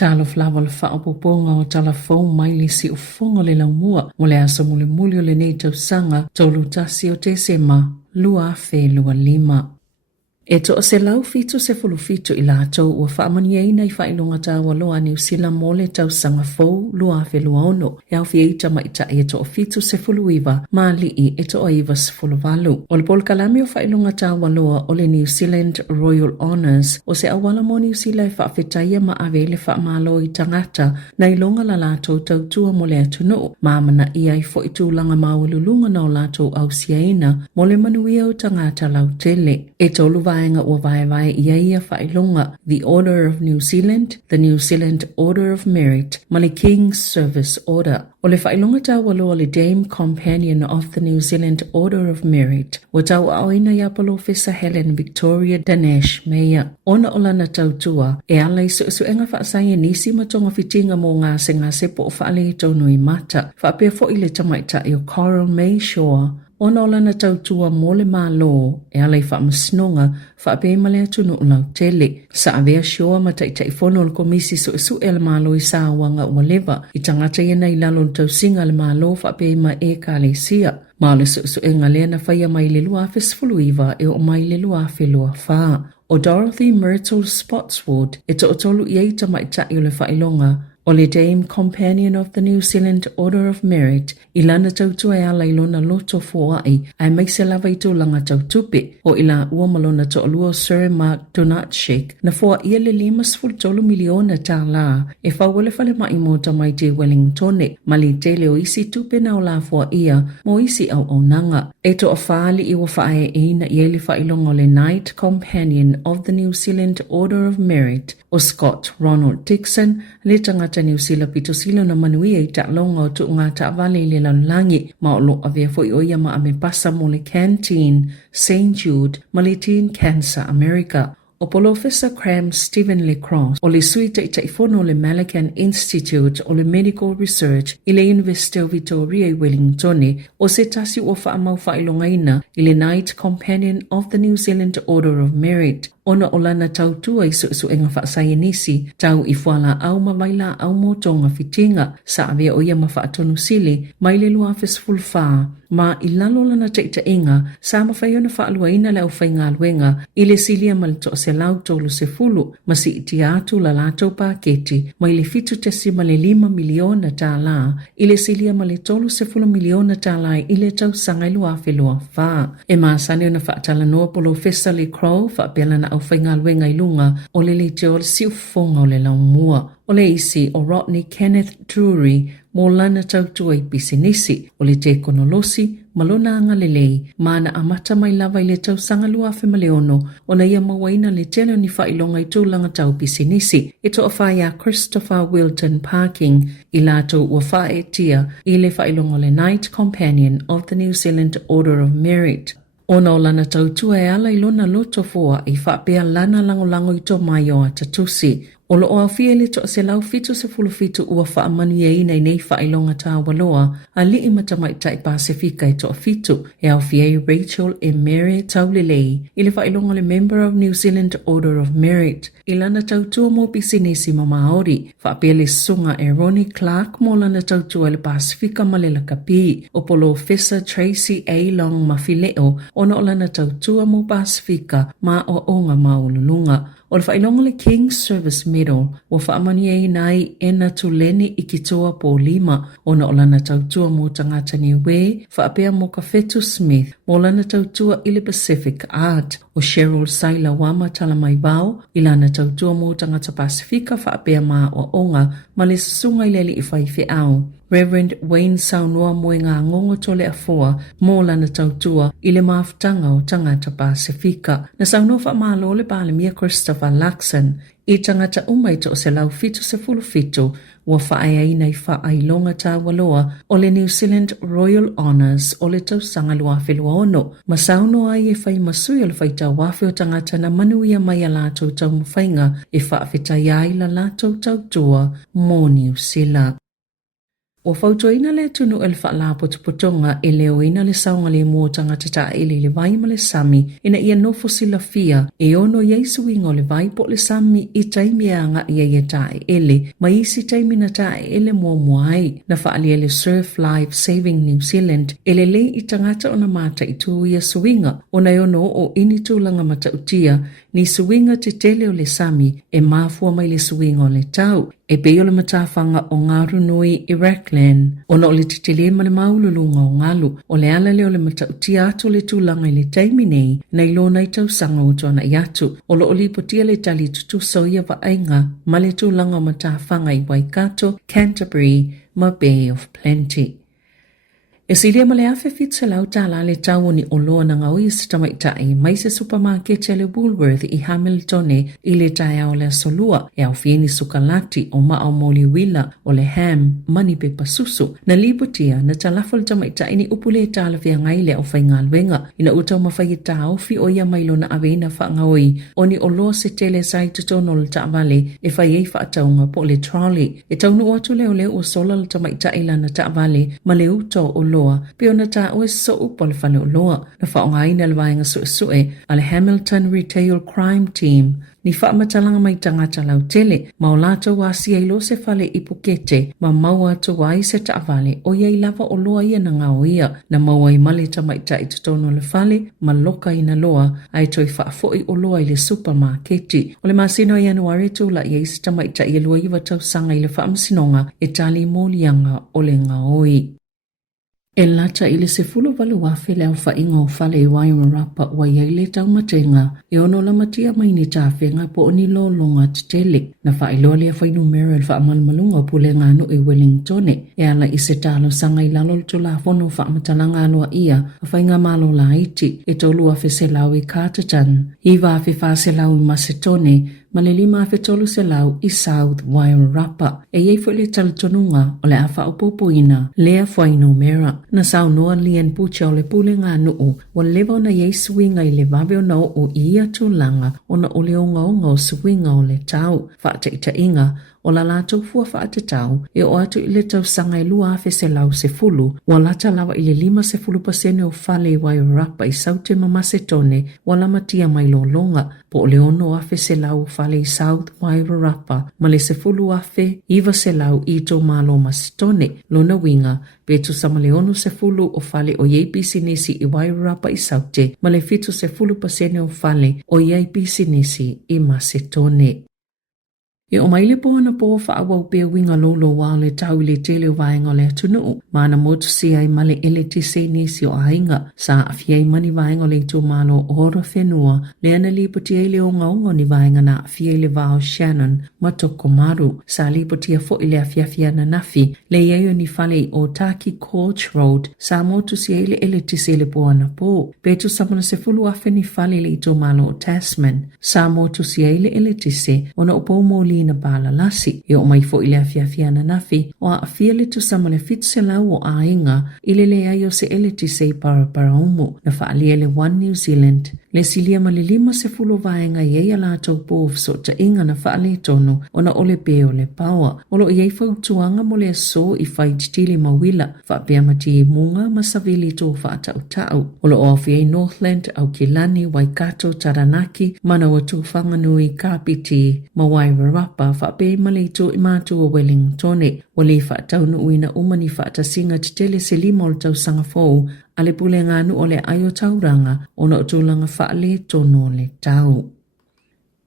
Talo flava le whaapoponga o talafou mai le si ufonga le laumua mo le asa mule mule o le nei tausanga tolu tasi o te sema lua fe lua lima. E to o se lau fitu se fulu fitu i lātou ua whaamaniaina i whailunga tāua loa ni usila mole tausanga fou lua fe lua ono. E au fieta maita e to o fitu se fulu iwa maa lii e to o iwa se fulu valu. O le pol kalami o whailunga tāua loa o le New Zealand Royal Honours o se awala mo New Zealand e whaafetaia ma avele whaamalo i tangata na ilonga la lātou tautua mo le atunu. Māmana ia i fo i tūlanga maululunga na o lātou au siaina mo le manuia o tangata lau tele. E tolu vaenga ua vae ia whailonga the Order of New Zealand, the New Zealand Order of Merit, ma le King's Service Order. O le whailonga tāua loa le Dame Companion of the New Zealand Order of Merit. O tau aoina ia Professor Helen Victoria Danesh Meya. Ona ola na tautua e ala i suenga whaasaya nisi matonga fitinga mo ngā se po o whaale i tonu i mata. Whaapea fo i le tamaita i o Coral May Shore. Ona ola na tautua mo le mālo e ala i whaamasnonga whaapea male atunu o lau tele. Sa avea shore mataita i whono le komisi su e le mālo i sāwanga ua lewa. I tangata iena i lalo tausinga le mālo whaapea ma e kālesia. Mālo su e ngalea na whaia mai le lua fesfuluiva e o mai le lua felua whaa. O Dorothy Myrtle Spotswood e to otolu i eita maita i o le whailonga o le Dame Companion of the New Zealand Order of Merit i lana tautua e ala ilona loto fuai ai mai se lava i tūlanga tautupe o ila ua malona to alua Sir Mark Donatschek na fua ia le 5 miliona Tala e whawele whale mai mota mai te Wellingtone ma li tele o isi tupe na o la fua ia mo isi au nanga. E to o whaali i wa whae e na i ele whailonga o le Knight Companion of the New Zealand Order of Merit o Scott Ronald Dixon le tangata New Zealand pitosilo na manuia i ta'longa o tu ngā ta'vale le langi ma o lo avea fo i oia ma ame pasa mo le Canteen St. Jude ma le Teen Cancer America. O Professor Cram Stephen LeCross o le suita i taifono le Malacan Institute o le Medical Research i le University of Victoria i Wellingtone o se tasi o whaamau whailongaina i le Knight Companion of the New Zealand Order of Merit. Ona o lana tautua i suenga whaasayanisi tau i whala au mawaila au motonga fitinga sa avea o ia ma whaatonu sili mai le lua fesfulwha ma i lalo lana teita inga sa mawhaiona whaaluaina le au whainga luenga i le silia malito se lau tolu se fulu ma si iti atu la lato paketi ma i le fitu tesi ma le 5 miliona Tala i le silia ma le tolu se fulu miliona Tala i le tau sanga i lua whelua wha. E maa sani ona whaatala noa Professor Lee Crow whaapela na au whainga luenga i lunga o le te o le siufonga o le laumua. O le isi o Rodney Kenneth Drury mo lana tautua i pisinisi o le te konolosi malona anga lelei mana amata mai lava i le tausanga lua maleono o na ia mawaina le tele ni whailonga i tūlanga tau pisinisi e to awhaia Christopher Wilton Parking i lato ua whae tia i le whailonga le Knight Companion of the New Zealand Order of Merit. Ona o lana tautua e ala i lona loto fua i whaapea lana lango i to mai o atatusi. O lo o awhia le to se lau fitu se fulu fitu ua whaamanu e ina i nei whailonga tāua loa a li i matamaita i Pasifika i to fitu e awhia i Rachel e Mary Taulelei i le whailonga le Member of New Zealand Order of Merit. I lana tautua mo pisinesi ma Māori whaapea le sunga e Ronnie Clark mo lana tautua le Pasifika ma le lakapi o Professor Tracy A. Long Mafileo ona o lana tautua mo Pasifika ma o onga maululunga. O le whailonga le King's Service Medal wa whaamani e nai ena tuleni i kitoa po 5 ona o lana tautua mo tangata niwe whaapea mo Kafetu Smith mo lana tautua i le Pacific Art o Cheryl Saila Wama Talamai Bao i lana tautua mo tangata Pasifika whaapea maa o onga ma le sasunga i leli i whaife au. Reverend Wayne Saunoa mo ngā ngongo tole afua mo lana tautua i le maafutanga o tangata Pasifika. Na Saunoa whaamalo le Palemia Christopher Luxon i tangata umaita o se lau fitu se fulu fitu ua whaeaina i whaailonga tāua loa o le New Zealand Royal Honours o le tausanga lua whelua ono. Ma Saunoa ai e whai masui o le whaita wafi o tangata na manuia mai a lātou tau mawhainga e whaafetai ai la lātou tautua mo New Zealand. Ua fautoina le tunu el whaala potopotonga e leo ina le saunga le mua tangata ele le vai ma le sami ina ia nofo sila fia e ono Yesu ingo le vai po le sami i taimi anga ia ia tae ele ma isi taimi na tae ele mua muai na whaali ele Surf Life Saving New Zealand ele le i tangata ona mata i tu ia suinga ona ono o ini tūlanga mata utia ni suinga te tele o le sami e mafua mai le suinga o le tau e peo le matawhanga o ngaru nui i Rackland. Ona o le titele ma le maululunga o ngalu, o le ala leo le matautia ato le tūlanga i le taimi nei, na ilo nei tau sanga o tona i atu. O lo lipotia le tali tutu sauia wa ainga, ma le tūlanga o matawhanga i Waikato, Canterbury, ma Bay of Plenty. E siria ma le afe fitse lau Tala le tau ni o loa na ngau i sitamaitai mai se supermarket le Woolworth i Hamilton i le tae o le solua e au fieni sukalati o maa moli wila o le ham mani pe pasusu na lipotia na talafo le tamaitai ni upule tala fia ngai le au whaingalwenga ina utau mawhai tau fi o ia mailo na aveina whaangaoi o ni o loa se tele sai tutono le taavale e whai ei whaataunga po le trolley e taunu o atu leo leo o sola le tamaitai la na taavale ma le uto o loa peo na ta oe so upo le whale o loa na whaongai na le wainga sue ale Hamilton Retail Crime Team ni whaamatalanga mai tangata lau tele ma o lata wasi ai lo se whale ipukete ma maua to wai se taavale o iei lava o loa ia na ngao ia na maua i male tamaita i tutono le whale ma loka ina loa ai toi whaafoi o loa i le supermarketi o le masino i Januari tula i eisi tamaita i lua iwa tau sanga i le whaamsinonga e tali molianga o le ngaoi. E lata ile se fulu walu wafe leo whainga o whale i Wairarapa wa iei le tau matenga e ono la matia mai ni tāwhenga po o ni lo longa titele na whailoa lea whainumera il whaamalmalunga o pule ngānu i Wellington e ala i se tālo sanga i lalo le tola whono whaamatalanga anua ia a whainga malo la iti e tolu wafe se lau i Carterton i wafe wha se lau i Macedone ma le lima afe tolu se lau i South Wairarapa e iei fo le talitonunga o le awha o popoina lea whainumera na sau noa lian pucha o le pule ngā nuu wa lewa na iei suinga i le wabe o nao o ia tūlanga o na o le o suinga o le tau whaata ita inga o la lātou fua whaata tau e o atu i le tau sanga i lua afe se lau se fulu wa lata lawa i le 5% o whale i Wairarapa i saute Macedone wa la matia mai lo longa po o le ono afe se lau whale i South Wairarapa ma le se fulu afe iwa se lau i tō malo Macedone lo na winga Petu sama le ono se fulu o whale o iei pisinisi i Wairarapa i saute ma le 7% o whale o iei pisinisi i Macedone. E o maile po na po whaawau pia winga lolo wā le tau le tele o vaenga le atunuu. Mana motu si ai male ele te se nisi o ainga. Sa afiei mani vaenga le tō malo ora whenua. Le ana lipoti e le o ngaunga ni vaenga na afiei le vāo Shannon matoko maru. Sa lipoti a fo ile afiafia na nafi. Le ieo ni fale o Taki Coach Road. Sa motu si ai le ele te se le po na po. Petu samana se fulu afe ni fale le tō malo o Tasman. Sa motu si ai le ele te se. Ona upo moli na bala lasi e o mai fo ile afia na nafi o a afia le tu sama le fitse lau o ainga ile le ayo se ele ti se para umu na whaalia le One New Zealand le silia ma le 5 vaenga i eia lātou pōf so ta inga na whaale tono o na ole peo le paua o lo iei whautuanga mo le so i whai titili mawila whapea mati i munga ma savili tō whaatau tau o lo ofi e Northland au Kilani Waikato Taranaki mana wa tū whanganui Kapiti ma Wairarapa whapea maleito i mātu o Wellington o le whaatau nui na umani whaatasinga titele se 5 tau sanga fōu ale pule ngānu o le ayo tauranga o na utulanga whaale tono le tau.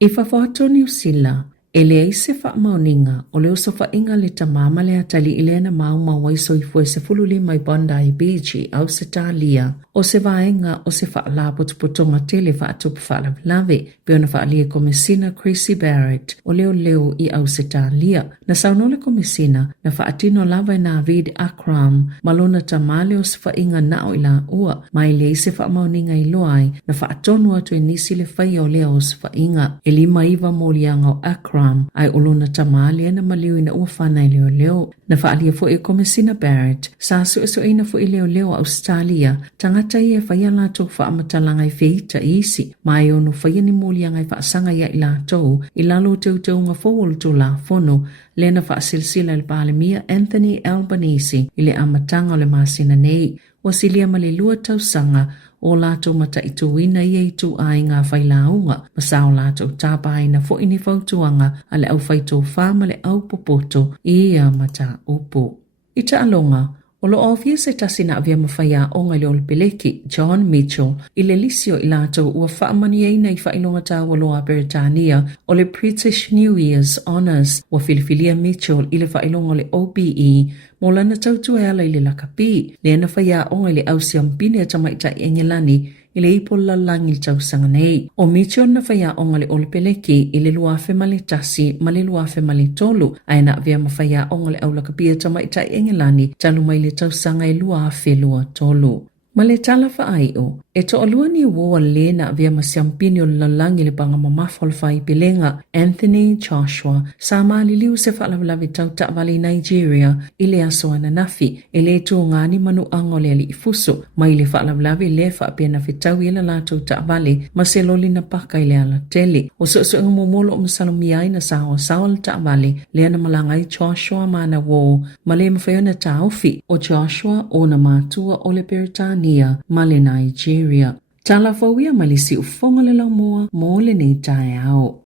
I whawhatoni usila, e le eise whaamauninga o le usofa inga le tamama le atali i lena mauma waiso i fue se fululi mai Bondi Beach au se talia o se vaenga o se whaala potupotonga tele whaatupu whaalavilave pe ona whaalia komisina Chrissy Barrett o leo i au se talia. Na saunole komisina na whaatino lava na Vid Akram malona tamale o se whainga nao ila ua mai le eise whaamauninga i loai na whaatonu atu e nisi le whaia o leo o se whainga e 5 molianga o Akram program ai uluna tamali na maliwi na uafana leo na faalia fo e Commissioner Barrett sa suesuina fo leo Australia tangata ia fayala to fa amatalanga i feita isi mai ono fayani mulia ngai fa sanga ya ila to ilalo te nga fo to la fono lena fa silsila il palemia Anthony Albanese ile amatanga le masina nei wasilia malilua tausanga o lato mata ituina ia itu ai ngā whailaunga masao lato tāpai na fo ini fautuanga ale au whaito whama le au popoto ia mata upo. Ita alonga, o lo ofia se tasina avia mawhaia o ngai leo peleki John Mitchell i le lisio i lato ua whaamani eina i whailonga tā waloa Britania o le British New Year's Honours wa Filifilia Mitchell i le whailonga le OBE mo lana tautua ala i le lakapi le ana whaia o ngai le au siampine tamaita i engelani i le ipola langi tausanga nei. O Mitchell na whaia o ngale ole peleki i le luafe male tasi ma le luafe male tolu aina avia mawhaia o ngale au lakapia tamaita i engelani talu mai le tausanga i luafe lua tolu. Ma le tala whaai'o, e to alua ni woa le na avia masiampini o lalangi le panga mamafol whai pilenga Anthony Joshua sa maliliu se whaalawalawe tau ta'wali Nigeria i le aso ana nafi e le tu ngani manu angole ali i fuso ma i le whaalawalawe le whaapia na whitau i la lato ta'wali ma se loli na paka i le ala tele o so nga momolo o masalumia na sawa le ta'wali le ana malangai Joshua mana wo ma le mawhaiona ta'ofi o Joshua o na matua o le Britania ma le Nigeria. Tala fawia malisi ufonga le lamoa mo le nei tae ao.